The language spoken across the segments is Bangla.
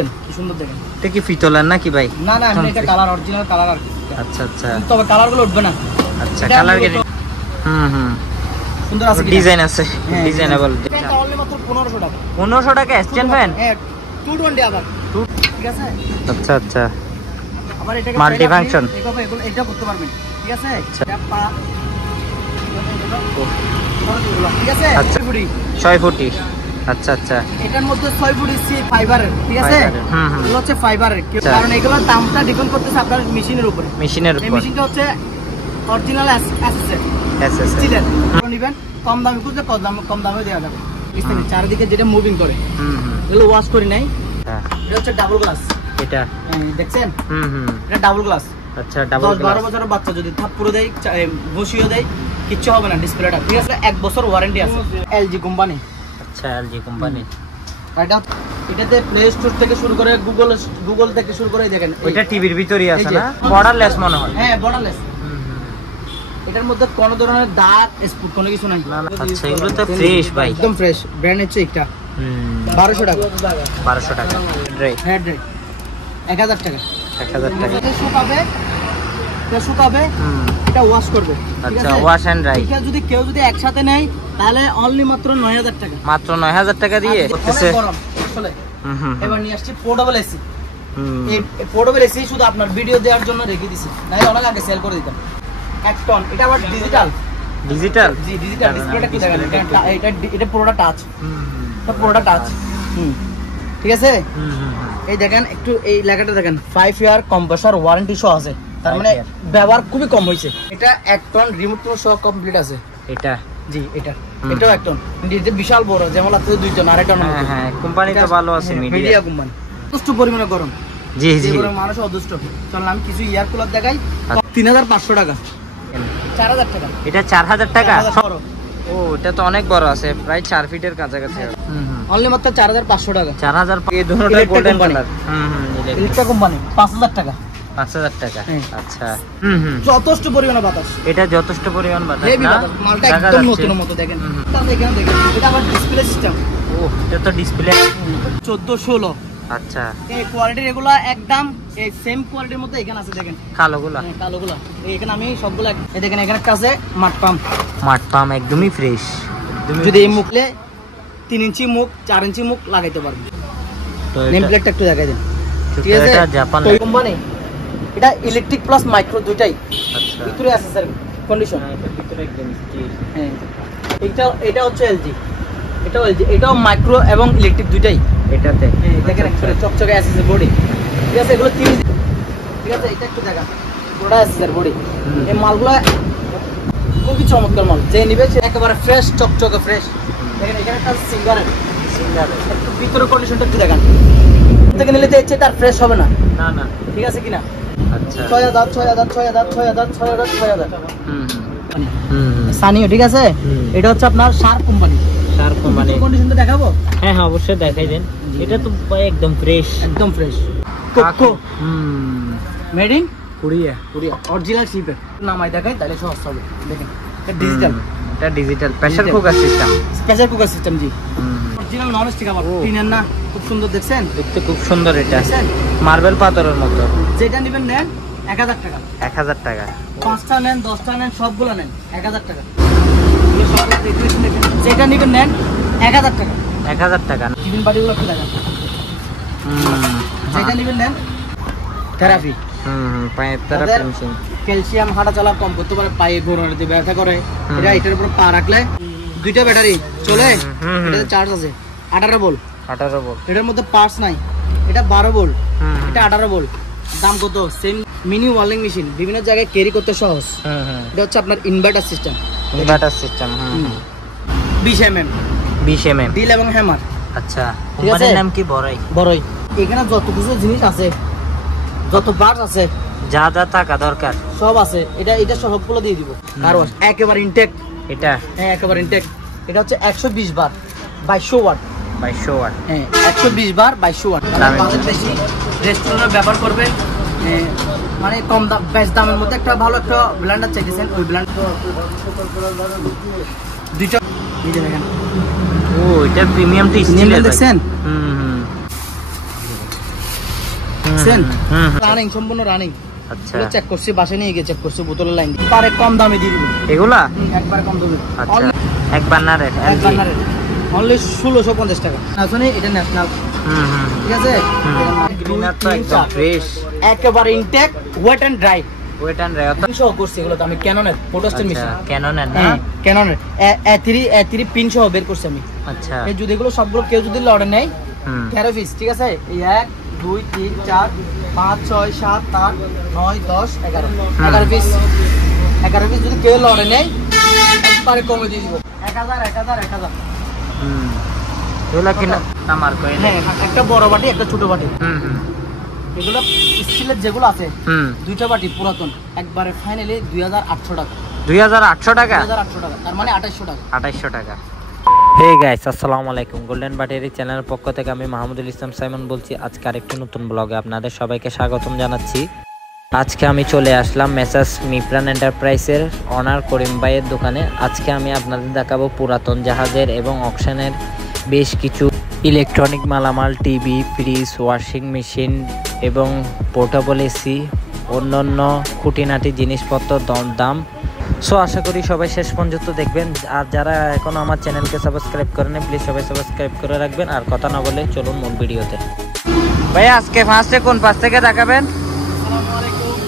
দেন কি সুন্দর দেখেন। এটা কি পিতলের নাকি ভাই? না না এমনি এটা কালার অরিজিনাল কালার আর কি। আচ্ছা আচ্ছা, তবে কালার গুলো উঠবে না। আচ্ছা কালার কি? সুন্দর আছে, ডিজাইন আছে, ডিজাইনেবল। এটা অনলি মাত্র 1500 টাকা। 1500 টাকা স্ট্যান্ড ফ্যান? হ্যাঁ 220 আবার ঠিক আছে। আচ্ছা আচ্ছা, আবার এটাকে মাল্টি ফাংশন এগুলো এটা করতে পারবেন ঠিক আছে। এটা পা ঠিক আছে 6 ফুটি। আচ্ছা আচ্ছা, এটার মধ্যে 6 ফুট সি ফাইবারের ঠিক আছে। এগুলো হচ্ছে ফাইবারের, কারণ এগুলোর দামটা ডিপেন্ড করতেছে আপনার মেশিনের উপরে। এই মেশিনটা হচ্ছে অরিজিনাল এসএস স্টিলের। নেবেন কম দামে খুঁজলে কম দামে দেওয়া যাবে। চারিদিকে যেটা মুভিং করে এগুলো ওয়াশ করি নাই। এটা হচ্ছে ডাবল গ্লাস। এটা দেখছেন? এটা ডাবল গ্লাস। আচ্ছা ডাবল গ্লাস। 12 বছরের বাচ্চা যদি থাপ্পড় দেয় বসিয়ে দেয় কিচ্ছু হবে না ডিসপ্লেটা ঠিক আছে। 1 বছর ওয়ারেন্টি আছে। LG company. আচ্ছা এলজি কোম্পানি। এটাতে প্লে স্টোর থেকে শুরু করে গুগল থেকে শুরু করে দেখেন। ওইটা টিভির ভিতরই আছে না? বর্ডারলেস মনে হয়। হ্যাঁ বর্ডারলেস। এটার মধ্যে কোনো ধরনের দাগ স্পট কোনো কিছু নাই। আচ্ছা এগুলো তো ফ্রেশ ভাই, একদম ফ্রেশ। ব্র্যান্ড হচ্ছে এটা 1200 টাকা। 1200 টাকা। হেড রেট 1000 টাকা। 1000 টাকা। এটা শুকাবে এটা ওয়াশ করবে। আচ্ছা ওয়াশ এন্ড ড্রাই। এটা যদি কেউ একসাথে নেয় তাহলে অনলি মাত্র 9000 টাকা। মাত্র 9000 টাকা দিয়ে করতেছে। আসলে এবার নিয়ে আসছি পোর্টেবল এসি। এই পোর্টেবল এসি শুধু আপনার ভিডিও দেওয়ার জন্য রেখে দিছি, নাহলে অনেক আগে সেল করে দিতাম। 1 টন। এটা আবার ডিজিটাল। জি ডিজিটাল। ডিসপ্লেটা কি দেখেন? এটা পুরোটা টাচ। এটা পুরোটা টাচ। ঠিক আছে। এই দেখেন একটু এই লেখাটা দেখেন 5 ইয়ার কম্প্রেসর ওয়ারেন্টি সহ আছে। তার মানে ব্যবহার খুবই কম হয়েছে। এটা 1 টন রিমোট সহ কমপ্লিট আছে। এটা জি এটাও 1 টন। এটা বিশাল বড়, যেমন আছে 2 টন। আড়াই টন। হ্যাঁ কোম্পানি তো ভালো আছে, মিডিয়া কোম্পানি। যথেষ্ট পরিমাণে গরম। জি মানুষ অদুষ্ট। চল আমি কিছু এয়ার কুলার দেখাই। 3500 টাকা। 4000 টাকা। এটা 4000 টাকা। ও এটা তো অনেক বড় আছে, প্রায় 4 ফিটের কাছাকাছি। অনলি মাত্র 4500 টাকা। 4000। এই দুটোটা গোল্ডেন কালার। ইলেকট্রা কোম্পানি 5000 টাকা। 5000 টাকা। আচ্ছা যথেষ্ট পরিমাণে বাতাস। এটা যথেষ্ট পরিমাণ বাতাস না? মালটা একদম নতুন মতো দেখেন। তাহলে এখানে দেখেন এটা আবার ডিসপ্লে সিস্টেম। ও এটা তো ডিসপ্লে 1416। আচ্ছা এই কোয়ালিটির এগুলা একদম এই সেম কোয়ালিটির মধ্যে এখানে আছে দেখেন কালোগুলা। এখানে আমি সবগুলা এই দেখেন এখানে একটা আছে মাঠ পাম্প একদমই ফ্রেশ। যদি এই মুখলে 3 ইঞ্চি মুখ 4 ইঞ্চি মুখ লাগাইতে পারবেন। নেম প্লেটটা একটু দেখাই দেন। ঠিক আছে এটা জাপান কোম্পানি। এটা ইলেকট্রিক প্লাস মাইক্রো দুইটাই। আচ্ছা ভিতরে আছে স্যার কন্ডিশন। এর ভিতরে একদম স্টিল। হ্যাঁ এটা হচ্ছে এলজি। এটাও মাইক্রো এবং ইলেকট্রিক দুইটাই এটাতে। দেখেন একবারে চকচকে আছে বডি। ঠিক আছে এগুলো 3 ঠিক আছে। এটা একটু দেখা পুরোটা আছে স্যার বডি। এই মালগুলো খুবই চমৎকার মাল, যে নিবে সে একেবারে ফ্রেশ চকচকে ফ্রেশ। দেখেন এখানে একটা সিঙ্গার একটু ভিতরে কন্ডিশনটা একটু দেখান। থেকে নিলে দেখছে তার ফ্রেশ হবে না। ঠিক আছে কিনা? আচ্ছা 6000 সানিও। ঠিক আছে এটা হচ্ছে আপনার শার্প কোম্পানি। কন্ডিশনটা দেখাবো? হ্যাঁ অবশ্যই দেখাই দেন। এটা তো একদম fresh Cuckoo made in Korea original শিপের। নামাই দেখাই তাহলে সহজ হবে। দেখেন এটা ডিজিটাল প্রেসার কুকার সিস্টেম। জি অরিজিনাল নন স্টিক। আবার টিনের না, খুব সুন্দর দেখছেন, দেখতে খুব সুন্দর। এটা মার্বেল পাথরের মতো। যেটা নেবেন নেন 1000 টাকা। 1000 টাকা। 5টা নেন 10টা নেন সবগুলো নেন 1000 টাকা। যেটা নেবেন নেন 1000 টাকা। 1000 টাকা। টিফিন বাটিগুলো একটু দেখান। যেটা নেবেন নেন থেরাপি। পায়ে থেরাপি মেশিন। ক্যালসিয়াম হাঁটা চলা কম করতে পারে, পায়ে গোড়াতে ব্যথা করে। এটার উপর পা রাখলে 2টা ব্যাটারি চলে। এটাতে চার্জ আছে 18 ভোল্ট। এটার মধ্যে পার্টস নাই। এটা 12 ভোল্ট, এটা 18 ভোল্ট। দাম কত? সেম। মিনি ওয়ালিং মেশিন, বিভিন্ন জায়গায় ক্যারি করতে সহজ। এটা হচ্ছে আপনার ইনভার্টার সিস্টেম। 20 mm ডিল এবং হ্যামার। আচ্ছা কোম্পানির নাম কি? বড়ই। এখানে যত কিছু জিনিস আছে, যত পার্টস আছে, যা টাকা দরকার সব আছে। এটা সবগুলো দিয়ে দিব। আর একেবারে ইনটেক। এটা হ্যাঁ একেবারে ইনটেক। এটা হচ্ছে 120 বার 2200 ওয়াট। 2200 ওয়াট। হ্যাঁ 120 বার 2200 ওয়াট। বাজেট বেশি, রেস্টুরেন্টে ব্যবহার করবেন, মানে কম দাম বেশ দামের মধ্যে একটা ভালো একটা ব্লেন্ডার চাইতেছেন, ওই ব্লেন্ডার 2টা দেখেন। ও এটা প্রিমিয়াম টি স্টিল দেখছেন। দেখছেন রানিং, সম্পূর্ণ রানিং। আচ্ছা চেক করছি, বাসে নিয়ে গিয়ে চেক করছি, বোতলের লাইন পারে কম দামে দিয়ে দিব এগুলা একবার কম দামে। আচ্ছা এক বার্নারের LG অনলি 1650 টাকা। আসলে এটা ন্যাশনাল, ঠিক আছে। গ্রিনার তো একদম ফ্রেশ, একেবারে intact, wet and dry. Wet and dry অত সহ করছি এগুলো তো আমি ক্যাননের ফটোস্টেট মেশিন, ক্যাননের না ক্যাননের A3 পিন সহ বের করছি আমি। আচ্ছা এই যদি এগুলো সবগুলো কেউ যদি অর্ডার নেয় 13 পিস, ঠিক আছে। 1 2 3 4 5 6 7 8 9 10 11 পিস, 11 পিস যদি কেউ অর্ডার নেয় একবারে কমে দিয়ে দিব 1000 এগুলা কিনা আমার কইলে হ্যাঁ, একটা বড় বাটি একটা ছোট বাটি। এগুলো স্টিলের যেগুলো আছে দুইটা বাটি পুরাতন, একবারে ফাইনালি 2800 টাকা। 2800 টাকা, 2800 টাকা, তার মানে 2800 টাকা। 2800 টাকা। হে গাইস, আসসালামু আলাইকুম। গোল্ডেন বাটারি চ্যানেলের পক্ষ থেকে আমি মাহমুদুল ইসলাম সাইমন বলছি। আজকে আরেকটি নতুন ব্লগে আপনাদের সবাইকে স্বাগতম জানাচ্ছি। আজকে আমি চলে আসলাম মেসার্স মিপ্রান এন্টারপ্রাইজের অনার করিম ভাইয়ের দোকানে। আজকে আমি আপনাদের দেখাবো পুরাতন জাহাজের এবং অকশনের বেশ কিছু ইলেকট্রনিক মালামাল, টিভি, ফ্রিজ, ওয়াশিং মেশিন এবং পোর্টেবল এসি, অন্যান্য খুঁটিনাটি জিনিসপত্র দাম। সো আশা করি সবাই শেষ পর্যন্ত দেখবেন। আর যারা এখনো আমার চ্যানেলকে সাবস্ক্রাইব করেন প্লিজ সবাই সাবস্ক্রাইব করে রাখবেন। আর কথা না বলে চলুন মূল ভিডিওতে। ভাই আজকে ফার্স্টে কোন পাশ থেকে দেখাবেন? আসসালামু আলাইকুম,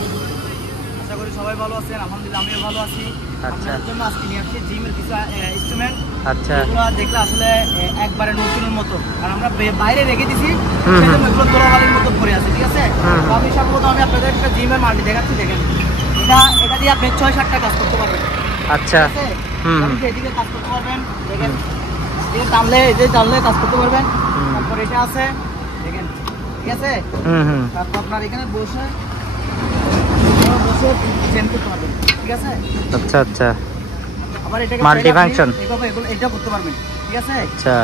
আশা করি সবাই ভালো আছেন। আলহামদুলিল্লাহ আমিও ভালো আছি। আচ্ছা। আপনাদের জন্য আজকে নিয়ে আসছি জিমের কিছু ইনস্ট্রুমেন্ট। আচ্ছা। এগুলো দেখলে আসলে একবারে নতুনের মতো, আর আমরা বাইরে রেখে দিছি, সেজন্য এগুলো তোলাবালির মতো পড়ে আছে, ঠিক আছে। তো আমি সর্বপ্রথম আমি আপনাদের একটা জিমের মাল্টি দেখাচ্ছি, দেখেন। এটা দিয়ে আপনি 6-7টা কাজ করতে পারবেন। আচ্ছা। এদিকে কাজ করতে পারবেন, দেখেন। এই টানলে কাজ করতে পারবেন। তারপর এটা আছে, দেখেন, ঠিক আছে। তারপর আপনার এখানে বসে চেঞ্জ করতে পারবেন, ঠিক আছে। আচ্ছা আচ্ছা। আবার এটাকে মাল্টি ফাংশন এটা করতে পারবেন, ঠিক আছে। আচ্ছা।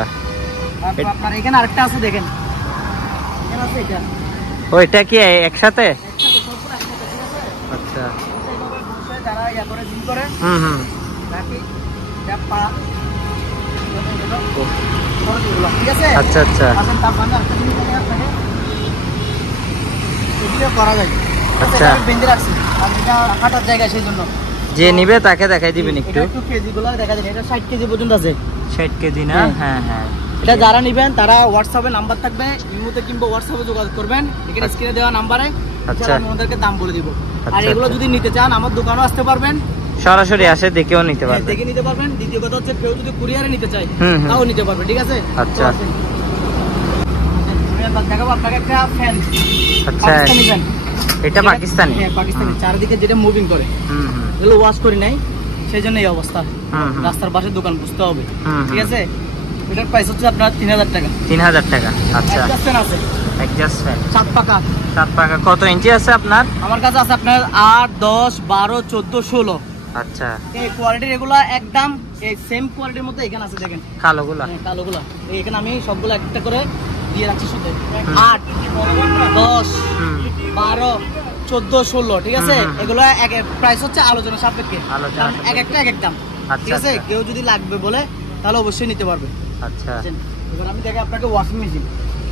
তারপর আপনার এখানে আরেকটা আছে, দেখেন, এখানে আছে এটা। ওইটা কি একসাথে? সবগুলো একসাথে, ঠিক আছে। আচ্ছা। এইভাবে বসে যারা ইয়া করে জিম করে নাকি পা ঠিক আছে। আচ্ছা আচ্ছা। আসেন, তারপর আমি আরেকটা জিনিস দেখাই আপনাকে। এগুলো করা যায়, আচ্ছা। আমি বেঁধে রাখছি, আর এটা হাঁটার জায়গা, সেই জন্য যে নিবে তাকে দেখাই দিবেন একটু। একটু কেজিগুলো দেখা যায়, এটা 60 কেজি পর্যন্ত আছে। 60 কেজি না? হ্যাঁ হ্যাঁ। এটা যারা নিবেন তারা হোয়াটসঅ্যাপে নাম্বার থাকবে, ইমোতে কিংবা হোয়াটসঅ্যাপে যোগাযোগ করবেন, এখানে স্ক্রিনে দেওয়া নাম্বারে। আচ্ছা। আমি ওদেরকে দাম বলে দিব। আর আচ্ছা, এগুলো আচ্ছা। যদি নিতে চান আমার দোকানেও আসতে পারবেন, সরাসরি আসে দেখেও নিতে পারবেন। দেখে নিতে পারবেন। দ্বিতীয় কথা হচ্ছে কেউ যদি কুরিয়ারে নিতে চায় তাও নিতে পারবে, ঠিক আছে। আচ্ছা। তো আসেন। আমি এবার দেখাবো আপনাকে একটা ফ্যান। আচ্ছা। পাকিস্তানি ফ্যান। এটা পাকিস্তানি? হ্যাঁ, পাকিস্তানি। চারিদিকে যেটা মুভিং করে, এগুলো ওয়াশ করি নাই, সেই জন্য এই অবস্থা। রাস্তার পাশে দোকান বুঝতে হবে, ঠিক আছে। এটার প্রাইস হচ্ছে আপনার 3000 টাকা। 3000 টাকা। আচ্ছা। অ্যাডজাস্ট ফ্যান আছে, অ্যাডজাস্ট ফ্যান 7 পাকা। 7 পাকা। কত ইঞ্চি আছে আপনার? আমার কাছে আছে আপনার 8, 10, 12, 14, 16। আচ্ছা। এই কোয়ালিটির এগুলো একদম এই সেম কোয়ালিটির মতো এখানে আছে, দেখেন কালোগুলা? কালোগুলা। এখানে আমি সবগুলো একটা করে দিয়ে রাখছি শুধু। 8, 10, 12, 14, 16, ঠিক আছে। এগুলো প্রাইস হচ্ছে আলোচনা সাপেক্ষে, এক একটা এক এক দাম, ঠিক আছে। কেউ যদি লাগবে বলে তাহলে অবশ্যই নিতে পারবে। আচ্ছা। এবার আমি দেখে আপনাকে ওয়াশিং মেশিন।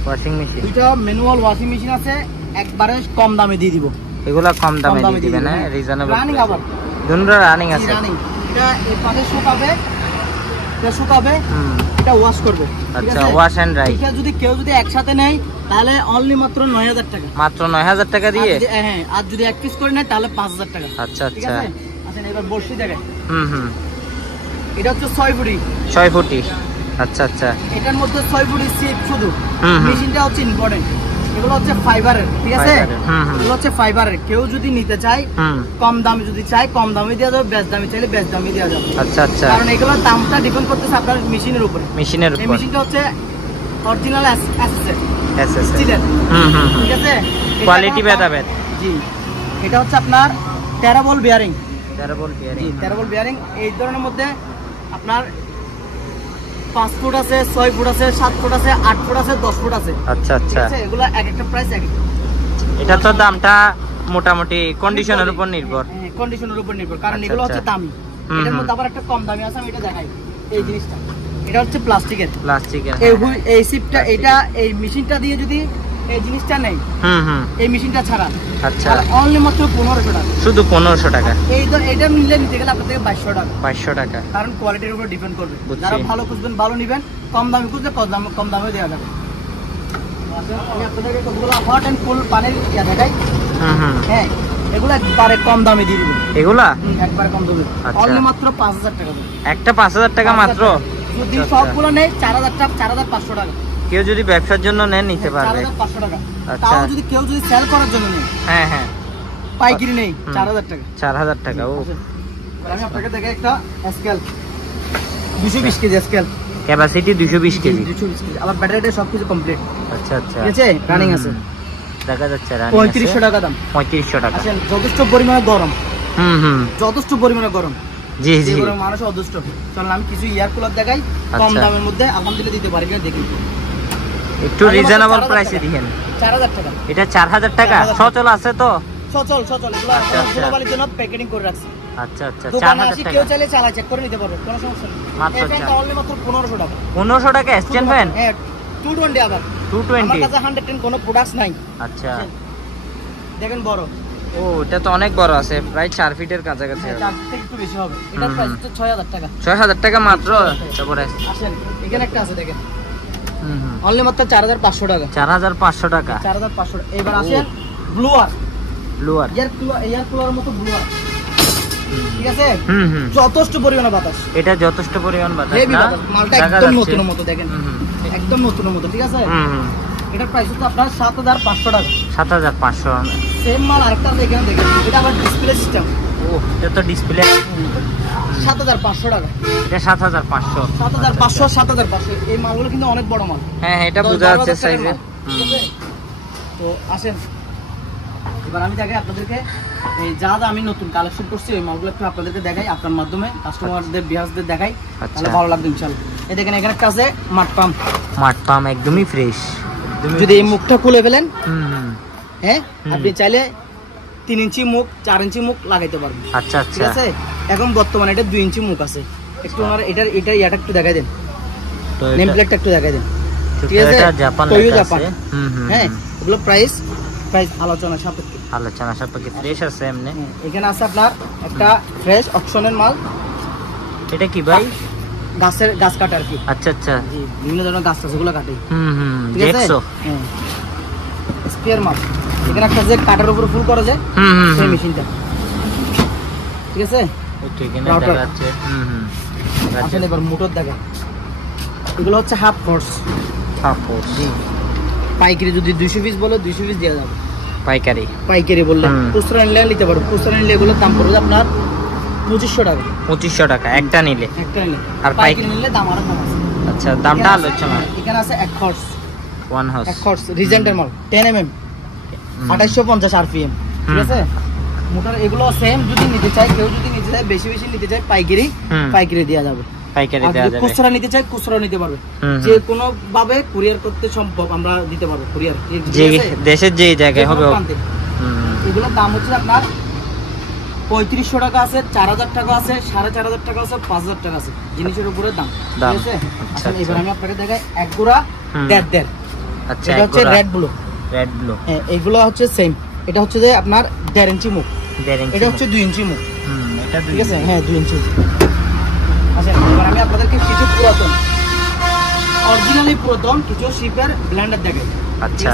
ওয়াশিং মেশিন দুইটা ম্যানুয়াল ওয়াশিং মেশিন আছে, একবারে কম দামে দিয়ে দিব। এগুলা কম দামে দিয়ে দিবেন? হ্যাঁ, রিজনেবল। রানিং আবার দুটো রানিং আছে। রানিং। এটা এই পাশে শুকাবে, এটা শুকাবে, এটা ওয়াশ করবে, ঠিক আচ্ছা। আছে। Wash and dry. এটা যদি কেউ একসাথে নেয় তাহলে অনলি মাত্র 9000 টাকা। মাত্র 9000 টাকা দিয়ে? হ্যাঁ, আর যদি এক পিস করে নেয় তাহলে 5000 টাকা। আচ্ছা ঠিক আচ্ছা। আছে। আচ্ছা, এবার বর্ষি দেখেন। এটা হচ্ছে 6 ফুটি। 6 ফুটি। আচ্ছা আচ্ছা। এটার মধ্যে 6 ফুটি সিপ শুধু। মেশিনটা হচ্ছে ইম্পর্টেন্ট। এগুলো হচ্ছে ফাইবারের, ঠিক আছে। এগুলো হচ্ছে ফাইবারের। কেউ যদি নিতে চায়, কম দামে যদি চায় কম দামে দেওয়া যাবে, বেশ দামে চাইলে বেশ দামে দেওয়া যাবে। আচ্ছা আচ্ছা। কারণ এগুলোর দামটা ডিপেন্ড করতেছে আপনার মেশিনের উপরে। মেশিনের উপর। এই মেশিনটা হচ্ছে অরিজিনাল এসএসএস এসএসএস, স্টিলের, ঠিক আছে। কোয়ালিটি ভেদাভেদ। জি। এটা হচ্ছে আপনার 13 বল বিয়ারিং। 13 ball bearing. জি, 13 বল বিয়ারিং। এই ধরনের মধ্যে আপনার 5 ফুট আছে, 6 ফুট আছে, 7 ফুট আছে, 8 ফুট আছে, 10 ফুট আছে। আচ্ছা ঠিক আচ্ছা। আছে। এগুলো এক একটা প্রাইস এক একটা। এটা তো দামটা মোটামুটি কন্ডিশনের উপর নির্ভর। হ্যাঁ, কন্ডিশনের উপর নির্ভর, কারণ আচ্ছা, এগুলো আচ্ছা। হচ্ছে দামি। এটার মধ্যে আবার একটা কম দামি আছে, আমি এটা দেখাই। এই জিনিসটা এটা হচ্ছে প্লাস্টিকের। প্লাস্টিকের। এই সিপটা, এটা এই মেশিনটা দিয়ে যদি এই জিনিসটা নেই, এই মেশিনটা ছাড়া। আচ্ছা, অনলি মাত্র 1500 টাকা, শুধু 1500 টাকা। এটা নিলে নিতে গেলে আপনার থেকে 2200 টাকা। 2200 টাকা, কারণ কোয়ালিটির উপর ডিপেন্ড করবে। যারা ভালো খুঁজবেন ভালো নেবেন, কম দামে খুঁজলে কম দামে দেওয়া যাবে। আমি আপনাদেরকে কতগুলো হট এন্ড কুল পানির ইয়া দেখাই। হ্যাঁ, এগুলো একবারে কম দামে দিয়ে দিব। এগুলা একবারে কম দামে, অনলি মাত্র 5000 টাকা। একটা 5000 টাকা মাত্র। যদি সবগুলো নেই 4500 টাকা। কেউ যদি ব্যবসার জন্য নেন নিতে পারবে 4500 টাকা। আচ্ছা, তাও যদি কেউ যদি সেল করার জন্য নেয়, হ্যাঁ হ্যাঁ, পাইকারি নেই 4000 টাকা। 4000 টাকা। ও, আমি আপনাকে দেখাই একটা scale, 220 KG scale, capacity 220 KG. 220 KG, আবার ব্যাটারিটা সবকিছু কমপ্লিট। আচ্ছা আচ্ছা, ঠিক আছে, রানিং আছে। দেখা যাচ্ছে রানিং 3500 টাকা দাম। 3500 টাকা। আচ্ছা, যথেষ্ট পরিমাণে গরম। যথেষ্ট পরিমাণে গরম। জি জি, মানুষ অদুষ্ট। চলুন আমি কিছু এয়ার কুলার দেখাই কম দামের মধ্যে, আলহামদুলিল্লাহ দিতে পারি কিনা দেখি। একটু রিজনেবল প্রাইসে দিবেন। 4000 টাকা। এটা 4000 টাকা। সচল আছে তো? সচল এগুলো গ্লোবালের জন্য প্যাকেটিং করে রাখছি। আচ্ছা আচ্ছা, দোকানে 4000 আসি টাকা। কেউ চাইলে চালা চেক করে নিতে পারবে, কোনো সমস্যা নেই। মাত্র এই ফ্যানটা অনলি মাত্র 1500 টাকা। 1500 টাকা স্ট্যান্ড ফ্যান? হ্যাঁ, 220 আবার। 220। আমার কাছে 110 কোনো প্রোডাক্টস নাই। আচ্ছা, দেখেন বড়। ও, এটা তো অনেক বড় আছে, প্রায় 4 ফিটের কাছাকাছি হবে। 4 থেকে একটু বেশি হবে। এটার প্রাইস হচ্ছে 6000 টাকা। 6000 টাকা মাত্র। তারপরে আসেন, এখানে একটা আছে দেখেন, অনলি মাত্র 4500 টাকা। 4500 টাকা। 4500। এবার আসেন ব্লুয়ার। এয়ার কুলার মতো ব্লুয়ার, ঠিক আছে? যথেষ্ট পরিমাণে বাতাস। এটা যথেষ্ট পরিমাণ বাতাস হেভি না? বাতাস, মালটা একদম নতুন মতো দেখেন, একদম নতুন মতো, ঠিক আছে? এটার প্রাইস হচ্ছে আপনার 7500 টাকা। 7500। সেম মাল আরেকটা আছে এখানে দেখেন, এটা আবার ডিসপ্লে সিস্টেম। ও, এটা তো ডিসপ্লে। 7500 টাকা। এটা 7500। 7500। এই মালগুলো কিন্তু অনেক বড় মাল। হ্যাঁ, এটা বোঝা যাচ্ছে সাইজে। তো আসেন, এবার আমি দেখাই আপনাদেরকে এই যা আমি নতুন কালেকশন করছি, ওই মালগুলো একটু আপনাদেরকে দেখাই, আপনার মাধ্যমে কাস্টমারদের বিহাসদের দেখাই, তাহলে ভালো লাগবে ইনশাআল্লাহ। এই দেখেন, এখানে একটা আছে মাড পাম্প একদমই ফ্রেশ। যদি এই মুখটা খুলে ফেলেন, হ্যাঁ, আপনি চাইলে 3 ইঞ্চি মুখ 4 ইঞ্চি মুখ লাগাইতে পারবেন। আচ্ছা ঠিক আচ্ছা, আছে? এখন বর্তমানে এটা 2 ইঞ্চি মুখ আছে। একটু ওনার এটা ইয়াটা একটু দেখাই দেন, নেম প্লেটটা একটু দেখাই দেন। ঠিক আছে, জাপান। হ্যাঁ, এগুলো প্রাইস আলোচনা সাপেক্ষে ফ্রেশ আছে এমনি। এখানে আছে আপনার একটা ফ্রেশ অপশনের মাল। এটা কি ভাই? গাছ কাটে আর কি। আচ্ছা আচ্ছা, জি, বিভিন্ন ধরনের গাছ আছে, ওগুলো কাটে। ঠিক আছে, স্পেয়ার মাল। এখানে একটা যে কাটার উপরে ফুল করা যায়, সেই মেশিনটা। ঠিক আছে, আসলে এবার মোটর দেখা, এগুলো হচ্ছে হাফ ফোর্স। পাইকারি যদি 200 পিস বলে 200 পিস দেওয়া যাবে। পাইকারি বললে খুচরা নিলে নিতে পারো। খুচরা নিলে এগুলোর দাম পড়বে আপনার 2500 টাকা। 2500 টাকা একটা নিলে। আর পাইকারি নিলে দাম আরো কম আছে। আচ্ছা, দামটা আলোচনা। এখানে আছে 1 হর্স। 1 হর্স রিজেন্টের মাল 10 mm 2850 rpm। ঠিক আছে, মোটর এগুলো সেম। যদি নিতে চাই, কেউ যদি নিতে চায় বেশি নিতে চায়, পাইকারি দেওয়া যাবে। খুচরা নিতে চাই, খুচরা নিতে পারবে। যে কোনো ভাবে কুরিয়ার করতে সম্ভব, আমরা দিতে পারবো কুরিয়ার, দেশের যে জায়গায় হবে। এগুলোর দাম হচ্ছে আপনার 3500 টাকা আছে, 4000 টাকা আছে, 4500 টাকা আছে, 5000 টাকা আছে, জিনিসের উপরে দাম। ঠিক আছে, এবার আমি আপনাকে দেখাই এক গোড়া 1.5। আচ্ছা, এটা হচ্ছে রেড ব্লু। হ্যাঁ, এগুলো হচ্ছে সেম। এটা হচ্ছে যে আপনার 1.5 ইঞ্চি মুখ, এটা হচ্ছে 2 ইঞ্চি মুখ। ঠিক আছে, হ্যাঁ 2 ইঞ্চি। আচ্ছা, এবার আমি আপনাদেরকে কিছু অরিজিনালি পুরাতন কিছু শিপের ব্লেন্ডার দেখাই। আচ্ছা,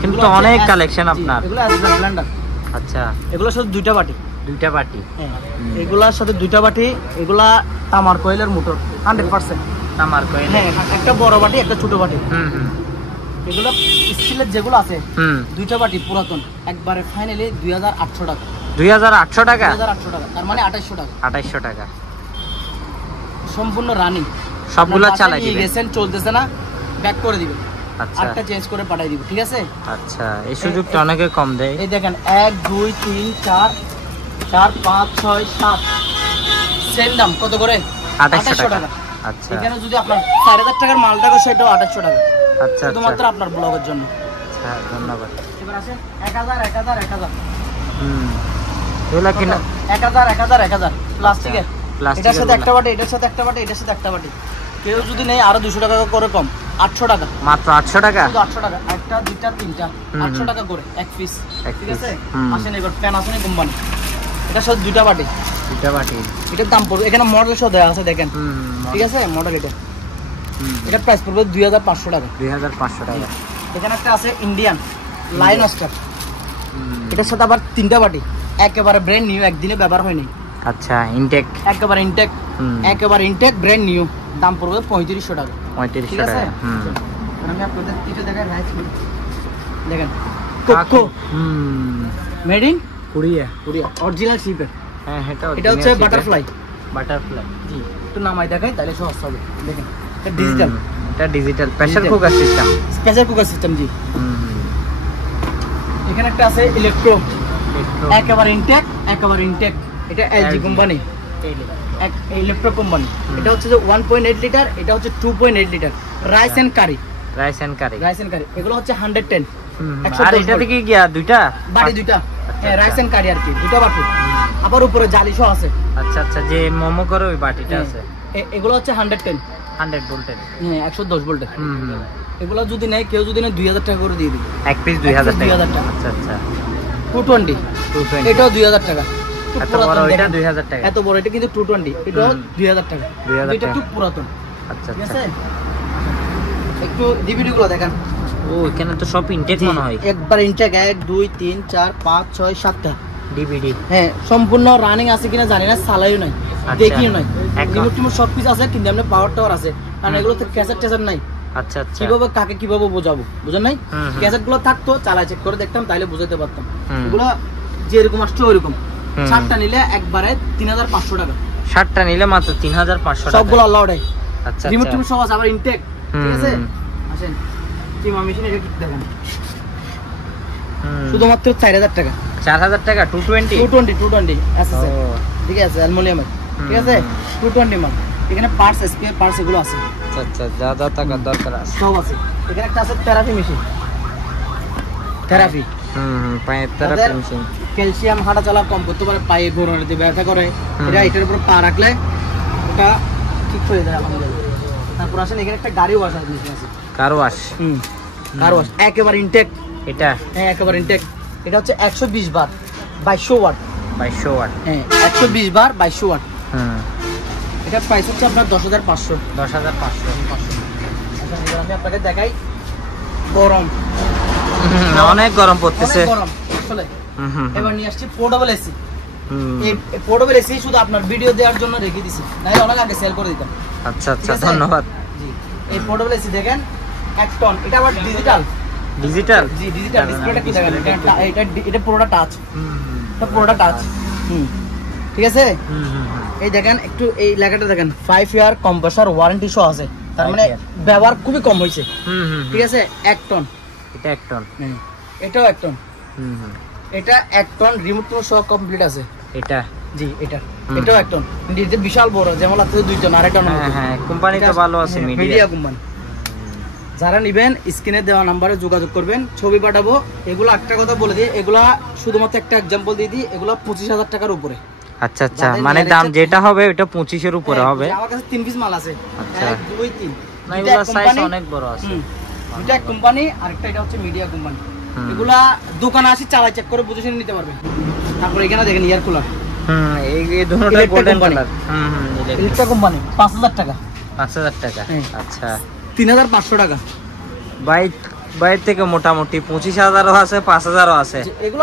কিন্তু অনেক কালেকশন আপনার। এগুলো আসবে ব্লেন্ডার। আচ্ছা, এগুলোর সাথে দুইটা বাটি। হ্যাঁ, এগুলোর সাথে দুইটা বাটি। এগুলা তামার কয়েলের মোটর 100% তামার কয়েল। হ্যাঁ, একটা বড় বাটি, একটা ছোট বাটি। এগুলো স্টিলের যেগুলো আছে, দুইটা বাটি পুরাতন, একবারে ফাইনালি 2800 টাকা। 2800 টাকা? 2800 টাকা, তার মানে 2800 টাকা। 2800 টাকা সম্পূর্ণ রানিং। সবগুলা চালাই দিবেন? গেছেন, চলতেছে না, ব্যাক করে দিবেন। আচ্ছা, একটা চেঞ্জ করে পাঠিয়ে দিব। ঠিক আছে। আচ্ছা, এই সুযোগটা অনেকে কম দেয়। এই দেখেন 1 2 3 4 4 5 6 7 সেম দাম কত করে? 2800 টাকা। আচ্ছা, এখানে যদি আপনার 4000 টাকার মাল থাকে সেটাও 2800 টাকা। আচ্ছা, শুধুমাত্র আপনার ব্লগের জন্য। আচ্ছা, ধন্যবাদ। এবার আসেন 1000 এগুলা কিনা 1000 প্লাস্টিকের। এটার সাথে একটা বাটি, এটার সাথে একটা বাটি, এটার সাথে একটা বাটি। কেউ যদি নেই আরো 200 টাকা করে কম। 800 টাকা, মাত্র 800 টাকা। শুধু 800 টাকা, একটা দুইটা তিনটা 800 টাকা করে এক পিস, ঠিক আছে। আসেন এবার প্যানাসোনিক কোম্পানি, এটা সব দুইটা বাটি, এটার দাম পড়বে, এখানে মডেল সহ দেওয়া আছে দেখেন, ঠিক আছে। মডেল এটা প্রাইস পড়বে 2500 টাকা, 2500 টাকা। এখানে একটা আছে ইন্ডিয়ান লাইন স্টার, এটার সাথে আবার তিনটা বাটি, একেবারে ব্র্যান্ড নিউ, একদিনে ব্যবহার হয়নি। আচ্ছা, ইনটেক, একেবারে ইনটেক ব্র্যান্ড নিউ, দাম পড়বে 3500 টাকা, 3500 ঠিক আছে। টাকা। আমি আপনাদের এটা দেখাই, রাইস মিল দেখেন, Cuckoo made in Korea, original শিপের। হ্যাঁ, এটা হচ্ছে বাটারফ্লাই, জি। একটু নামাই দেখাই তাহলে সহজ হবে। দেখেন এটা ডিজিটাল, এটা digital pressure cooker system, pressure cooker system, জি। এখানে একটা আছে ইলেকট্রো, একেবারে ইনটেক, এটা এলজি কোম্পানি, ইলেকট্রো কোম্পানি। এটা হচ্ছে যে 1.8 লিটার, এটা হচ্ছে 2.8 লিটার। রাইস এন্ড কারি, এগুলো হচ্ছে 110। আর এটা থেকে কি দুইটা বাটি, দুইটা, হ্যাঁ, রাইস এন্ড কারি আর কি, দুইটা বাটি। আবার উপরে জালি সহ আছে। আচ্ছা, যে মোমো করে ওই বাটিটা আছে, এগুলো হচ্ছে 110 ভোল্টের, হ্যাঁ, 110 ভোল্টের। এগুলো যদি নেয় কেউ, যদি নেয় 2000 টাকা করে দিয়ে দিবে, এক পিস 2000 টাকা। আচ্ছা, 220, এটাও 2000 টাকা। এত বড় এটা 2000 টাকা, এত বড় এটা কিন্তু 220, এটাও 2000 টাকা। 2000 এটা একটু পুরাতন, আচ্ছা। ঠিক আছে। একটু ডিভিডি গুলো দেখেন। ও, এখানে তো সব ইনটেক মনে হয়, একবার ইনটেক 1 2 3 4 5 6 7টা ডিভিডি। হ্যাঁ, সম্পূর্ণ রানিং আছে কিনা জানি না, চালাইও নাই, দেখিও নাই। রিমোট টিমোট সব কিছু আছে, কিন্তু এমনি পাওয়ার টাওয়ার আছে, কারণ এগুলো তো ক্যাসেট ট্যাসেট নাই। আচ্ছা, কিভাবে কাকে কিভাবে বোঝাবো, বুঝেন নাই। ক্যাসেট গুলো থাকতো, চালাই চেক করে দেখতাম, তাইলে বুঝাতে পারতাম। এগুলো যেরকম আসছে ওইরকম। 7টা নিলে একবারে 3500 টাকা, 7টা নিলে মাত্র 3500 টাকা, সবগুলো আলাউড। আচ্ছা, রিমোট টিমোট সব আছে, আবার ইনটেক, ঠিক আছে। আসেন কিমা মেশিন, এটা কি দেখেন, শুধুমাত্র 4000 টাকা, 4000 টাকা। 220 আছে, ঠিক আছে, অ্যালুমিনিয়ামের, ঠিক আছে, 220 মাল। এখানে পার্টস, স্পেয়ার পার্টস এগুলো আছে, আচ্ছা, যা টাকা দরকার আছে সব আছে। এখানে একটা আছে থেরাপি মেশিন, পায়ের থেরাপি মেশিন, ক্যালসিয়াম হাঁটা চলা কম করতে পারে, পায়ে গোড়াতে ব্যথা করে, এটা এটার উপর পা রাখলে এটা ঠিক হয়ে যায় আলহামদুলিল্লাহ। তারপর আসেন এখানে একটা গাড়ি ওয়াশ মেশিন আছে, কার ওয়াশ, একেবারে ইনটেক, এটা, হ্যাঁ, একেবারে ইনটেক। এটা হচ্ছে 120 বার 2200 ওয়াট, 2200 ওয়াট, হ্যাঁ, 120 বার 2200 ওয়াট। এটা প্রাইস হচ্ছে আপনার 10500। 10500। আমি আপনাকে দেখাই, গরম, অনেক গরম পড়তেছে, গরম আসলে। এবার নিয়ে আসছি পোর্টেবল এসি। এই পোর্টেবল এসি শুধু আপনার ভিডিও দেওয়ার জন্য রেখে দিছি, নাহলে অনেক আগে সেল করে দিতাম। আচ্ছা, ধন্যবাদ। জি, এই পোর্টেবল এসি দেখেন 1 টন, এটা আবার ডিজিটাল, জি, ডিজিটাল। ডিসপ্লেটা কি দেখেন, এটা পুরোটা টাচ, এটা পুরোটা টাচ, ঠিক আছে। এই দেখেন একটু এই লেখাটা দেখেন, 5 ইয়ার কম্প্রেসর ওয়ারেন্টি সহ আছে, তার মানে ব্যবহার খুবই কম হয়েছে, ঠিক আছে। 1 টন, এটা 1 টন, এটাও 1 টন, এটা 1 টন, রিমোট সহ কমপ্লিট আছে এটা, জি। এটাও 1 টন, এটা বিশাল বড়, যেমন লাগছে 2 টন, আর 1 টন। হ্যাঁ, কোম্পানি তো ভালো আছে, মিডিয়া কোম্পানি। যারা নেবেন স্ক্রিনে দেওয়া নাম্বারে যোগাযোগ করবেন, ছবি পাঠাবো। এগুলো একটা কথা বলে দিই, এগুলা শুধুমাত্র একটা এক্সাম্পল দিয়ে দিই, এগুলো 25000 টাকার উপরে। আচ্ছা, মানে দাম যেটা হবে ওটা 25 এর উপরে হবে। আমার কাছে 3 পিস মাল আছে, আচ্ছা, 1 2 3, না এগুলো সাইজ অনেক বড় আছে। এটা কোম্পানি, আরেকটা এটা হচ্ছে মিডিয়া কোম্পানি। এগুলা দোকানে আসি চালাই চেক করে বুঝে শুনে নিতে পারবেন। তারপর এখানে দেখেন ইয়ার কুলার, এই দুটোটাই গোল্ডেন কালার, ইলেকট্রা কোম্পানি, 5000 টাকা, 5000 টাকা। আচ্ছা, 3500 টাকা। বাইরে থেকে মোটামুটি 25000ও আছে, 5000ও আছে। এগুলো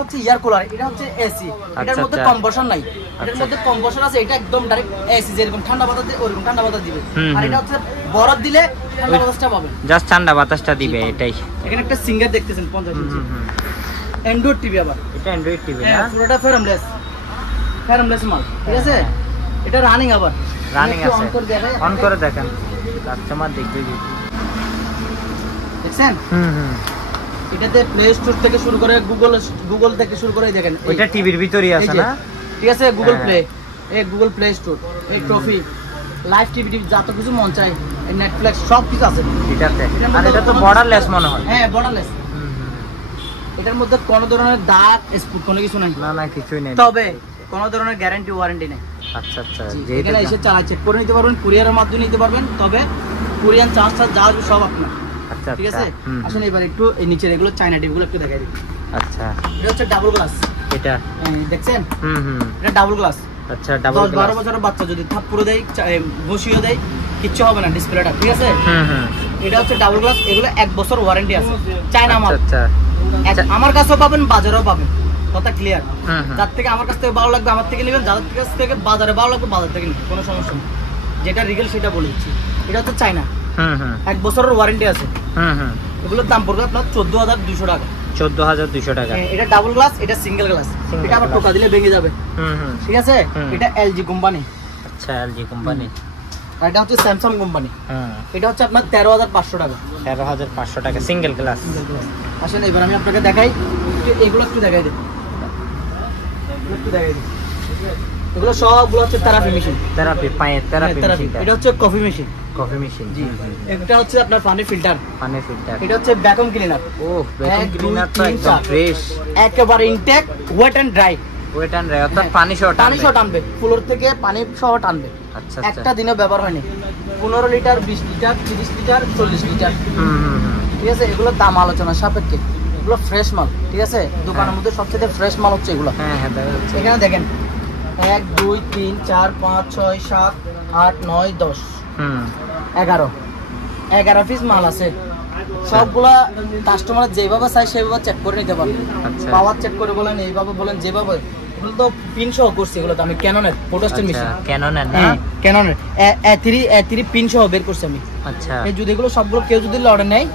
হচ্ছে ইয়ার কুলার, এটা হচ্ছে এসি, এটার মধ্যে কম্প্রেসর নাই, এটার মধ্যে কম্প্রেসর আছে, এটা একদম ডাইরেক্ট এসি, যেরকম ঠান্ডা বাতাস দেয় ওরকম ঠান্ডা বাতাস দিবে। আর এটা হচ্ছে বরফ দিলে ঠান্ডা বাতাসটা পাবেন, জাস্ট ঠান্ডা বাতাসটা দিবে, এটাই। এখানে একটা সিঙ্গার দেখতেছেন 50 ইঞ্চি, অ্যান্ড্রয়েড টিভি, আবার এটা অ্যান্ড্রয়েড টিভি না, পুরোটা ফেরামলেস মাল, ঠিক আছে। এটা রানিং, আবার রানিং আছে, অন করে দেখেন, কাস্টমার দেখবে, দেখছেন। এটাতে প্লে স্টোর থেকে শুরু করে গুগল থেকে শুরু করে দেখেন, ওইটা টিভির ভিতরই আছে না, ঠিক আছে। Google play, Google play store, এই ট্রফি, লাইভ টিভি, যত কিছু মন চায়, নেটফ্লিক্স সব কিছু আছে এটাতে। আর এটা তো বর্ডারলেস মনে হয়, হ্যাঁ, বর্ডারলেস। এটার মধ্যে কোনো ধরনের দাগ স্পট কোনো কিছু নাই, না কিছুই নেই, তবে কোনো ধরনের গ্যারান্টি ওয়ারেন্টি নেই। আচ্ছা, এখানে এসে চালাই চেক করে নিতে পারবেন, কুরিয়ারের মাধ্যমে নিতে পারবেন, তবে কোরিয়ান চার্জ যা আসবে সব আপনার। আচ্ছা ঠিক আচ্ছা আছে, আসুন এবার একটু এই নিচের এগুলো চায়না টিপগুলো একটু দেখাই দিই। আচ্ছা এটা হচ্ছে ডাবল গ্লাস, এটা দেখছেন হুম এটা ডাবল গ্লাস। আচ্ছা ডাবল 10-12 বছরের বাচ্চা যদি থাপ্পড় দেয় বসিয়ে দেয় কিচ্ছু হবে না ডিসপ্লেটা, ঠিক আছে। এটা হচ্ছে ডাবল গ্লাস, এগুলো 1 বছর ওয়ারেন্টি আছে, চায়না মাল। আচ্ছা আমার কাছেও পাবেন, বাজারেও পাবেন, কথা ক্লিয়ার। যার থেকে আমার কাছ থেকে ভালো লাগবে আমার থেকে নেবেন, যাদের কাছ থেকে বাজারে ভালো লাগবে বাজার থেকে নেবেন, কোনো সমস্যা নেই। যেটা রিগেল সেটা বলে দিচ্ছি। এটা হচ্ছে চায়না, 1 বছরের ওয়ারেন্টি আছে। এগুলোর দাম পড়বে আপনার 14,200 টাকা। 14,200 টাকা। এটা ডাবল গ্লাস, এটা সিঙ্গেল গ্লাস। এটা আবার টোকা দিলে ভেঙে যাবে, ঠিক আছে। এটা এলজি কোম্পানি। আচ্ছা এলজি কোম্পানি। আর এটা হচ্ছে স্যামসাং কোম্পানি। এটা হচ্ছে আপনার 13,500 টাকা। 13,500 টাকা সিঙ্গেল গ্লাস। আসেন এবার আমি আপনাকে দেখাই, এগুলো একটু দেখাই দিই, এগুলো সবগুলো হচ্ছে থেরাপি মেশিন। থেরাপি পায়ে থেরাপি মেশিন। এটা হচ্ছে কফি মেশিন। কফি মেশিন জি, এটা হচ্ছে আপনার পানি ফিল্টার। পানি ফিল্টার। এটা হচ্ছে ভ্যাকুয়াম ক্লিনার। ও ভ্যাকুয়াম ক্লিনার তো একদম ফ্রেশ, একেবারে intact, wet and dry. Wet and dry অর্থাৎ পানি সহ টানবে, ফ্লোর থেকে পানি সহ টানবে। আচ্ছা একটা দিনে ব্যবহার হয়নি। 15 লিটার, 20 লিটার, 30 লিটার, 40 লিটার। ঠিক আছে, এগুলোর দাম আলোচনা সাপেক্ষে, এগুলো ফ্রেশ মাল। ঠিক আছে, দোকানের মধ্যে সবচেয়ে ফ্রেশ মাল হচ্ছে এগুলো। এখানে দেখেন 1 2 3 4 5 6 7 8 9 10 11 পিস মাল আছে। সবগুলা কাস্টমার যেভাবে চাই সেভাবে চেক করে নিতে পারবে। পাওয়ার চেক করে বলেন, এইভাবে বলেন, যেভাবে। এগুলো তো পিন সহ করছি, এগুলো তো আমি ক্যাননের ফটোস্টেট মেশিন, ক্যাননের না, ক্যাননের A3 পিন সহ বের করছি আমি। আচ্ছা, এই যদি এগুলো সবগুলো কেউ যদি লড়ে নেয়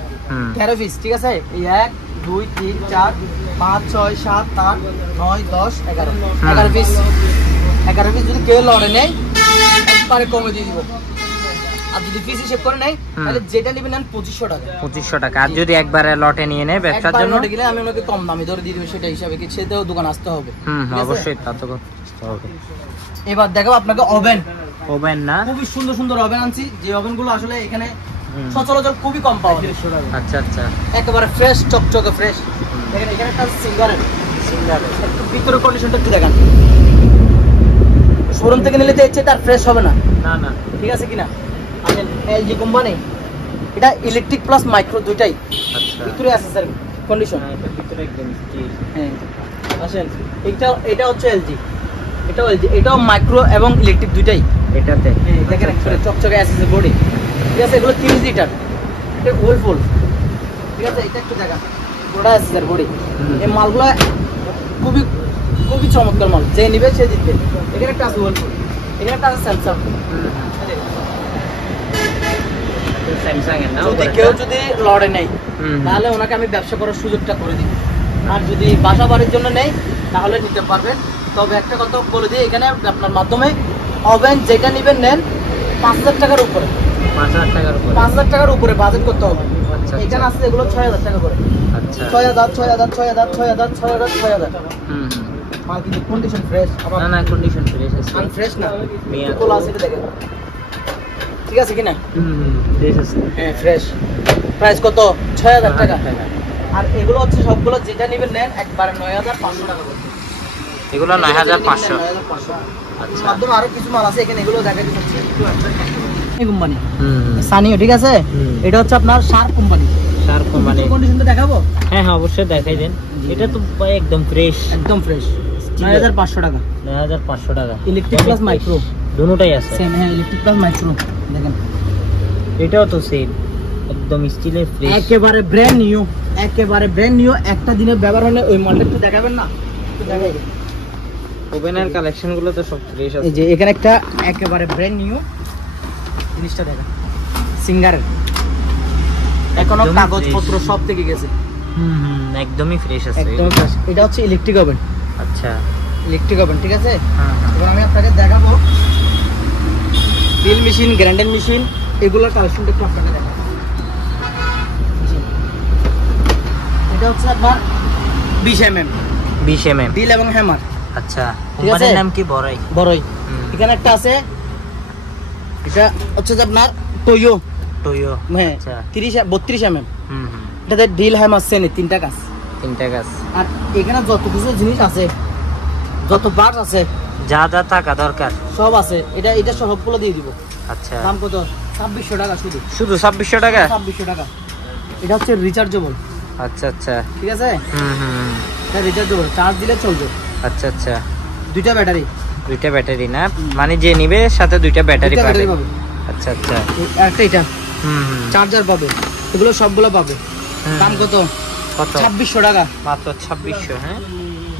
13 পিস, ঠিক আছে। এই 1 2 3 4 5 6 7 8 9 10 11 পিস। 11 পিস যদি কেউ লড়ে নেয় একবারে কমে দিয়ে দিব। আর যদি পিস হিসেব করে নেয় তাহলে যেটা নেবেন নেন 2500 টাকা। 2500 টাকা। আর যদি একবারে লটে নিয়ে নেয় ব্যবসার জন্য, লটে গেলে আমি ওনাকে কম দামে ধরে দিয়ে দেব, সেটা হিসাবে কি সেটাও দোকান আসতে হবে। অবশ্যই তা তো আসতে হবে। এবার দেখাবো আপনাকে ওভেন। ওভেন না, খুবই সুন্দর সুন্দর ওভেন আনছি, যে ওভেনগুলো আসলে এখানে সচরাচর খুবই কম পাওয়া যায়। আচ্ছা আচ্ছা, একেবারে ফ্রেশ, চকচকে ফ্রেশ। দেখেন এখানে একটা সিঙ্গারের একটু ভিতরের কন্ডিশনটা একটু দেখেন। শোরুম থেকে নিলে তো এর চেয়ে তার ফ্রেশ হবে না, না না, ঠিক আছে কিনা। আসেন এলজি কোম্পানি, এটা ইলেকট্রিক প্লাস মাইক্রো দুইটাই। আচ্ছা, ভিতরে আছে স্যার কন্ডিশন, এটা ভিতরে একদম স্টিল। হ্যাঁ, আসেন এটা হচ্ছে এলজি, এটাও এলজি, এটাও মাইক্রো এবং ইলেকট্রিক দুইটাই এটাতে। দেখেন একবারে চকচকে আছে বডি, ঠিক আছে। এগুলো 30 লিটার, এটা ওয়েলফুল, ঠিক আছে। এটা একটু দেখা গোড়া আছে স্যার বডি। এই মালগুলো খুবই খুবই চমৎকার মাল, যে নিবে সে জিতবে। এখানে একটা আছে ওয়েলফুল, এখানে একটা আছে স্যামসাং। যদি কেউ যদি লড়ে নেই তাহলে ওনাকে আমি ব্যবসা করার সুযোগটা করে দিই। আর যদি বাসা বাড়ির জন্য নেই তাহলে নিতে পারবেন। তবে একটা কথা বলে দিই, এখানে আপনার মাধ্যমে ওভেন যেটা নিবেন নেন 5,000 টাকার উপরে, 5,000 টাকার উপরে বাজেট করতে হবে। এখানে আছে এগুলো 6,000 টাকা করে। আচ্ছা, 6,000 মাল কিন্তু কন্ডিশন ফ্রেশ। না না, কন্ডিশন ফ্রেশ আছে, আনফ্রেশ না, কোলা আছে দেখেন, ঠিক আছে কিনা। ফ্রেশ আছে, হ্যাঁ ফ্রেশ। প্রাইস কত? 6,000 টাকা। আর এগুলো হচ্ছে সবগুলো যেটা নেবেন নেন একবারে 9,500 টাকা করে। এগুলো 9,500। আচ্ছা, মাধ্যমে আরো কিছু মাল আছে এখানে, এগুলো দেখা দিচ্ছি। এই কোম্পানি সানিও, ঠিক আছে। এটা হচ্ছে আপনার শার্ক কোম্পানি। শার্ক কোম্পানি কন্ডিশনটা দেখাবো? হ্যাঁ হ্যাঁ, অবশ্যই দেখাই দেন। এটা তো একদম ফ্রেশ, একদম ফ্রেশ। 9,500 টাকা। 9,500 টাকা। ইলেকট্রিক প্লাস মাইক্রো দুটোটাই আছে সেম। হ্যাঁ, ইলেকট্রিক প্লাস মাইক্রো দেখেন, এটাও তো সেম, একদম স্টিলের ফ্রেশ, একেবারে ব্র্যান্ড নিউ, একেবারে ব্র্যান্ড নিউ। একটা দিনে ব্যবহার হলে ওই মডেলটা একটু দেখাবেন না? একটু দেখাই। ওভেনের কালেকশন গুলো তো সব ফ্রেশ আছে। এই যে এখানে একটা একেবারে ব্র্যান্ড নিউ জিনিসটা দেখেন, সিঙ্গারের, এখনো কাগজপত্র সব থেকে গেছে। একদমই ফ্রেশ আছে, একদম ফ্রেশ। এটা হচ্ছে ইলেকট্রিক ওভেন। আচ্ছা, ইলেকট্রিক ওভেন, ঠিক আছে। এবার আমি আপনাকে দেখাবো ড্রিল মেশিন, গ্রাইন্ডার মেশিন, এগুলোর কালেকশনটা একটু আপনাকে দেখাবো। এটা হচ্ছে আপনার 20 mm ড্রিল এবং হ্যামার। আচ্ছা, কোম্পানির নাম কি? বড়ই। এখানে একটা আছে, এটা হচ্ছে আপনার টোয়ো। হ্যাঁ, 32 mm। এটাতে ড্রিল হ্যামার সেন, তিনটা কাজ। আর এখানে যত কিছু জিনিস আছে, যত পার্টস আছে, যা যা টাকা দরকার সব আছে। এটা সবগুলো দিয়ে দিব। আচ্ছা, দাম কত? 2600 টাকা শুধু। শুধু 2600 টাকা? 2600 টাকা। এটা হচ্ছে রিচার্জেবল। আচ্ছা আচ্ছা, ঠিক আছে। এটা রিচার্জেবল, চার্জ দিলে চলবে। আচ্ছা আচ্ছা, দুইটা ব্যাটারি। দুইটা ব্যাটারি না, মানে যে নিবে সাথে দুইটা ব্যাটারি পাবে। আচ্ছা আচ্ছা, একটা এটা চার্জার পাবে, এগুলো সবগুলো পাবে। দাম কত? কত? 2600 টাকা মাত্র 2600। হ্যাঁ,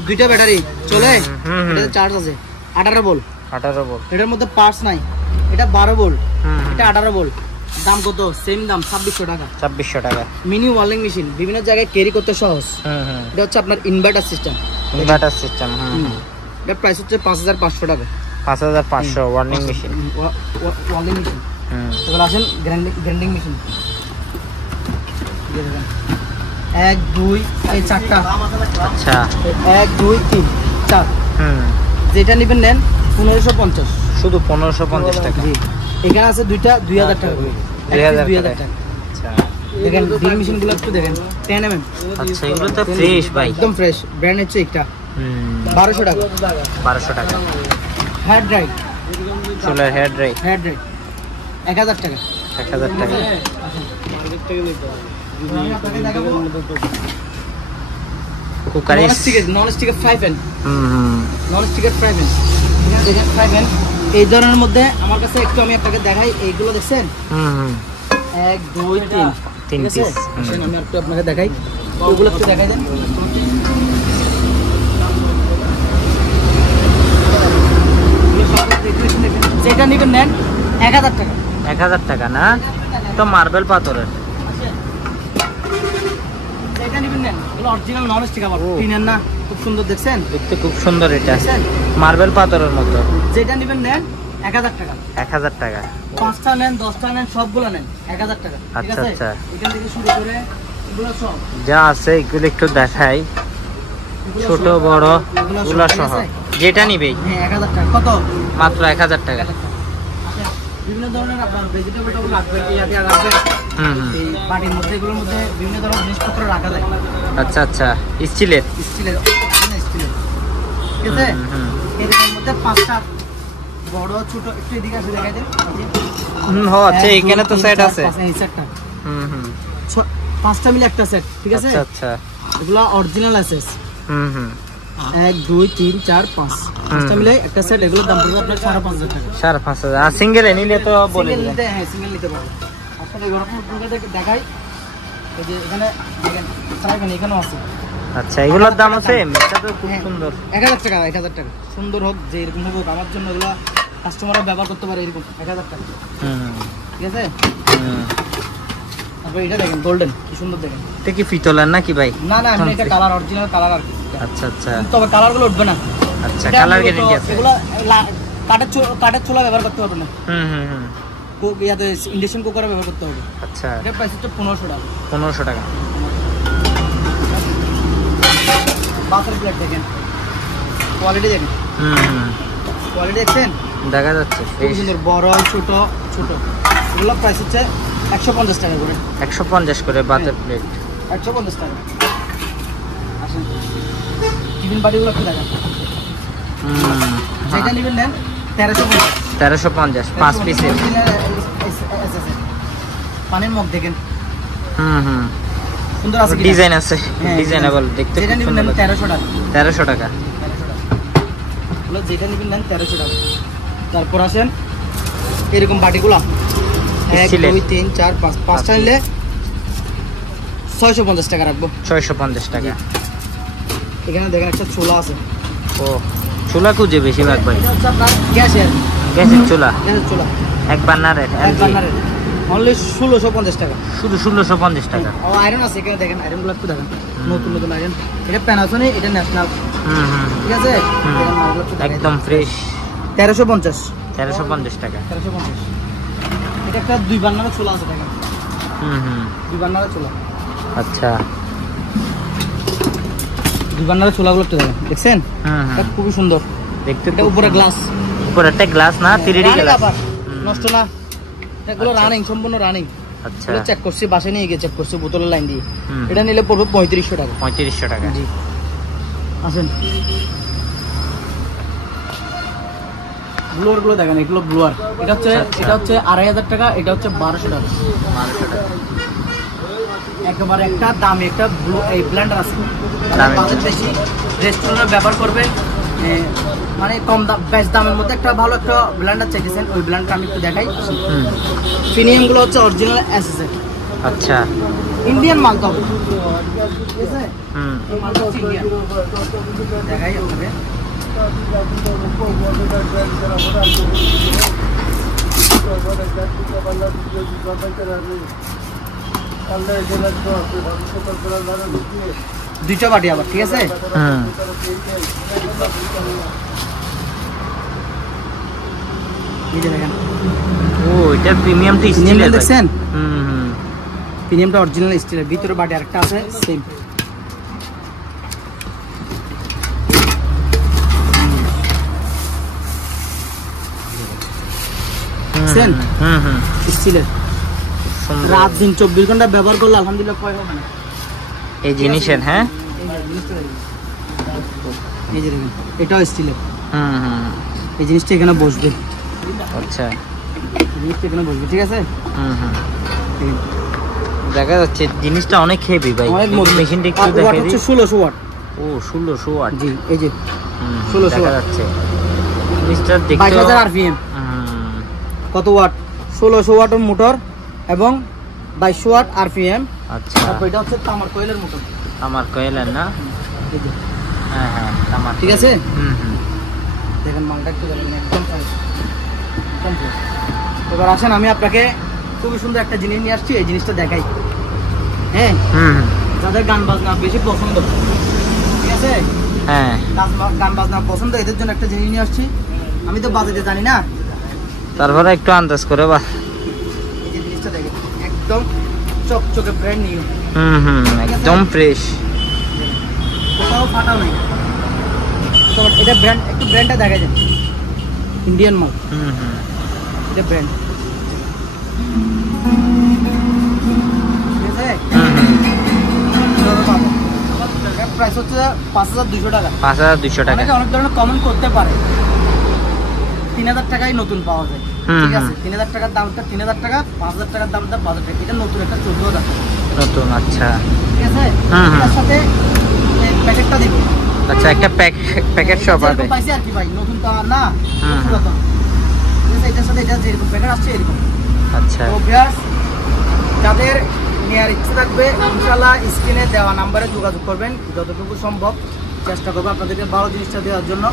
দুইটা ব্যাটারি চলে। এটাতে চার্জ আছে 18 ভোল্ট। 18 ভোল্ট। এটার মধ্যে পার্টস নাই। এটা 12 ভোল্ট, এটা 18 ভোল্ট। দাম কত? সেম দাম, 2600 টাকা। 2600 টাকা। মিনি ওয়ালিং মেশিন, বিভিন্ন জায়গায় ক্যারি করতে সহজ। এটা হচ্ছে আপনার ইনভার্টার সিস্টেম। Inverter system. এটার প্রাইস হচ্ছে 5500 টাকা। 5500 ওয়ার্নিং মেশিন। ওয়ালিং মেশিন। এগুলো আসেন গ্রাইন্ডিং মেশিন। 1 2 এই চারটা। আচ্ছা, 1 2 3 4। যেটা নেবেন নেন 1550। শুধু 1550 টাকা। এখানে আছে দুইটা 2000 টাকা। 2000 টাকা। আচ্ছা, দেখেন ড্রিল মেশিনগুলো একটু দেখেন, 10 mm। আচ্ছা, এগুলো তো ফ্রেশ ভাই, একদম ফ্রেশ। ব্র্যান্ড হচ্ছে এটা 1200 টাকা। 1200 টাকা। হেয়ার ড্রাই, চুলার হেয়ার ড্রাই। 1000 টাকা। 1000 টাকা। কুকারি নন স্টিকের ফ্রাই প্যান। নন স্টিকের ফ্রাই প্যান। দেখেন ফ্রাই প্যান এই ধরনের মধ্যে আমার কাছে একটু আমি আপনাকে দেখাই। এইগুলো দেখছেন 1 2 3 পিস। আমি একটু আপনাকে দেখাই, ওগুলো একটু দেখাই দেন। যেটা নেবেন নেন 1000 টাকা। 1000 টাকা না, তো মার্বেল পাথরের। যেটা নেবেন নেন, এগুলো অরিজিনাল নন স্টিক। আবার টিনের না, খুব সুন্দর দেখছেন, দেখতে খুব সুন্দর। এটা মার্বেল পাথরের মতো। যেটা নেবেন নেন 1000 টাকা। 1000 টাকা। 5টা নেন 10টা নেন সবগুলো নেন 1000 টাকা। ঠিক আচ্ছা আছে। আচ্ছা, এখান থেকে শুরু করে এগুলো সব যা আছে এগুলো একটু দেখাই, ছোট বড় এগুলো সহ যেটা নিবেই। হ্যাঁ 1000 টাকা। কত? মাত্র 1000 টাকা। বিভিন্ন ধরনের আপনার ভেজিটেবল রাখবে, ইয়া রাখবে। এই বাটির মধ্যে, এগুলোর মধ্যে বিভিন্ন ধরনের জিনিসপত্র রাখা যায়। আচ্ছা আচ্ছা, স্টিলের। স্টিলের। ঠিক আছে। এর মধ্যে 5টা বড় ছোট, একটু এদিকে আসে দেখাই দেন। আচ্ছা, এখানে তো সেট আছে। এই সেটটা 5টা মিলে একটা সেট। ঠিক আছে। আচ্ছা আচ্ছা, এগুলো অরিজিনাল আছে। 1 2 3 4 5 5টা মিলে একটা সেট। এগুলোর দাম পড়বে আপনার 5500 টাকা। 5500। আর সিঙ্গেল নিলে তো বলে দিবেন। হ্যাঁ, সিঙ্গেল নিতে পারবেন। আসলে এগুলো আপনাদের দেখাই। এই যে এখানে দেখেন চাইবেন, এখানেও আছে। আচ্ছা, এগুলোর দাম আছে। এটা তো খুব সুন্দর। 1000 টাকা। 1000 টাকা। সুন্দর হোক, যে এরকম হোক, আমার জন্য এগুলো কাস্টমাররা ব্যবহার করতে পারে এরকম। 1000 টাকা। ঠিক আছে। তারপর এটা দেখেন গোল্ডেন, কি সুন্দর দেখেন। এটা কি পিতলের নাকি ভাই? না না, এমনি এটা কালার, অরিজিনাল কালার আর কি। আচ্ছা আচ্ছা, তবে কালারগুলো উঠবে না। আচ্ছা, কালার গ্যারান্টি আছে। এগুলো কাঠের চুলা ব্যবহার করতে পারবে না। ইয়াতে ইন্ডাকশন কুকারে ব্যবহার করতে হবে। আচ্ছা, এটা প্রাইস হচ্ছে 1500 টাকা। 1500 টাকা। বাসের প্লেট দেখেন, কোয়ালিটি দেখেন। কোয়ালিটি দেখছেন, দেখা যাচ্ছে খুব সুন্দর। বড় ছোট ছোট এগুলো প্রাইস হচ্ছে 150 টাকা করে। 150 করে বাতের প্লেট। 150 টাকা। আসেন টিফিন বাটিগুলো একটু দেখেন। যেটা নেবেন নেন 1350। 1350 5 পিসের। পানির মগ দেখেন, সুন্দর আছে, ডিজাইন আছে, ডিজাইনেবল দেখতে। যেটা নেবেন নেন 1300 টাকা। 1300 টাকা। যেটা নেবেন নেন 1300 টাকা। তারপর আসেন এরকম বাটিগুলো 1 2 3 4 5 5টা নিলে 650 টাকা রাখবো। 650 টাকা। এখানে দেখেন একটা চুলা আছে। ও, চুলা খুঁজে বেশিরভাগ ভাই। এটা হচ্ছে আপনার গ্যাসের চুলা। গ্যাসের চুলা, এক বার্নারের। অনলি 1650 টাকা। শুধু 1650 টাকা। ও আয়রন আছে এখানে দেখেন, আয়রনগুলো একটু দেখেন, নতুন নতুন আয়রন। এটা প্যানাসোনিক, এটা ন্যাশনাল। ঠিক আছে। একদম ফ্রেশ। 1350। 1350 টাকা। 1350। এটা একটা 2 বার্নারের চুলা আছে দেখেন। 2 বার্নারের চুলা। আচ্ছা, 2 বার্নারের চুলাগুলো একটু দেখেন, দেখছেন? এটা খুবই সুন্দর দেখতে। এটা উপরে গ্লাস, উপরে একটা গ্লাস না, 3D গ্লাস। নষ্ট না, এগুলো রানিং, সম্পূর্ণ রানিং। আচ্ছা, এগুলো চেক করছি, বাসে নিয়ে গিয়ে চেক করছি বোতলের লাইন দিয়ে। এটা নিলে পড়বে 3500 টাকা। 3500 টাকা। জি, আসেন। ব্লোয়ার গুলো দেখেন, এগুলো ব্লোয়ার। এটা হচ্ছে আচ্ছা। এটা হচ্ছে 2500 টাকা, এটা হচ্ছে 1200 টাকা। 1200 টাকা। একেবারে একটা দামি একটা এই ব্লেন্ডার আছে, দামি। বাজেট বেশি, রেস্টুরেন্টে ব্যবহার করবে, মানে কম দাম বেশ দামের মধ্যে একটা ভালো একটা ব্লেন্ডার চাইতেছেন, ওই ব্লেন্ডার আমি একটু দেখাই। প্রিমিয়াম গুলো হচ্ছে অরিজিনাল এসএসএ, আচ্ছা। ইন্ডিয়ান মাল তো হবে, ঠিক আছে? এই মালটা হচ্ছে ইন্ডিয়ান। দেখাই আপনাকে। দুইটা বাটি আবার, ঠিক আছে? এই যে দেখেন, ও এটা প্রিমিয়াম তো প্রিমিয়াম স্টিলের দেখছেন? হুম। প্রিমিয়ামটা অরিজিনাল স্টিলের, ভিতরে বাটি আরেকটা আছে সেম। দেখছেন? স্টিলের, রাত দিন 24 ঘন্টা ব্যবহার করলে আলহামদুলিল্লাহ ক্ষয় হবে না এই জিনিসের। হ্যাঁ, এই যে দেখেন, এটাও স্টিলের। হুম। এই জিনিসটা এখানে বসবে, আচ্ছা। এই জিনিসটা এখানে বসবে, ঠিক আছে? হুম। দেখা যাচ্ছে জিনিসটা অনেক হেভি ভাই। অনেক মজবুত। মেশিনটা একটু ওয়াট দেখাই হচ্ছে দিই। 1600 ওয়াট। ও 1600 ওয়াট। জি, এই যে 1600 1600 দেখা যাচ্ছে জিনিসটা দেখতে। 22000 আরপিএম। কত ওয়াট? 1600 ওয়াটের মোটর এবং 2200 ওয়াট আরপিএম। আচ্ছা। তারপর এটা হচ্ছে তামার কয়েলের মোটর। আমার কয়েলের না? এই যে, হ্যাঁ আমার। ঠিক আছে? হুম। দেখেন মালটা একটু দেখেন, একদম fresh, একদম fresh। এবার আসেন, আমি আপনাকে খুবই সুন্দর একটা জিনিস নিয়ে আসছি, এই জিনিসটা দেখাই। হ্যাঁ, যাদের গান বাজনা বেশি পছন্দ, ঠিক আছে? হ্যাঁ। গান বাজনা পছন্দ, এদের জন্য একটা জিনিস নিয়ে আসছি। আমি তো বাজাতে জানি না, তারপরে একটু আন্দাজ করে বা। এই যে জিনিসটা দেখেন, একদম চকচকে ব্র্যান্ড নিউ, একদম ফ্রেশ। কোথাও ফাটাও নেই। তো এটা ব্র্যান্ড, একটু ব্র্যান্ডটা দেখা যায়, ইন্ডিয়ান মাল, এটা ব্র্যান্ড, ঠিক আছে? প্রাইস হচ্ছে 5200 টাকা। 5200 টাকা। অনেকে অনেক ধরনের কমেন্ট করতে পারে, 3000 টাকায় নতুন পাওয়া যায়, ঠিক আছে? 3000 টাকার দামটা 3000 টাকা, 5000 টাকার দামটা 5000 টাকা। এটা নতুন একটা 14000 নতুন। আচ্ছা, ঠিক আছে? এটার সাথে প্যাকেটটা দিব। আচ্ছা, একটা প্যাকেট সব আছে। যেরকম পাইছি আর কি ভাই, নতুন তো আর না, পুরাতন। ঠিক আছে? এটার সাথে এটা যেরকম প্যাকেট আসছে এরকম। আচ্ছা। তো ভিউয়ার্স, যাদের নেওয়ার ইচ্ছে থাকবে ইনশাআল্লাহ স্ক্রিনে দেওয়া নাম্বারে যোগাযোগ করবেন, যতটুকু সম্ভব চেষ্টা করবো আপনাদেরকে ভালো জিনিসটা দেওয়ার জন্য।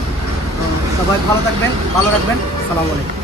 সবাই ভালো থাকবেন, ভালো রাখবেন। আসসালামু আলাইকুম।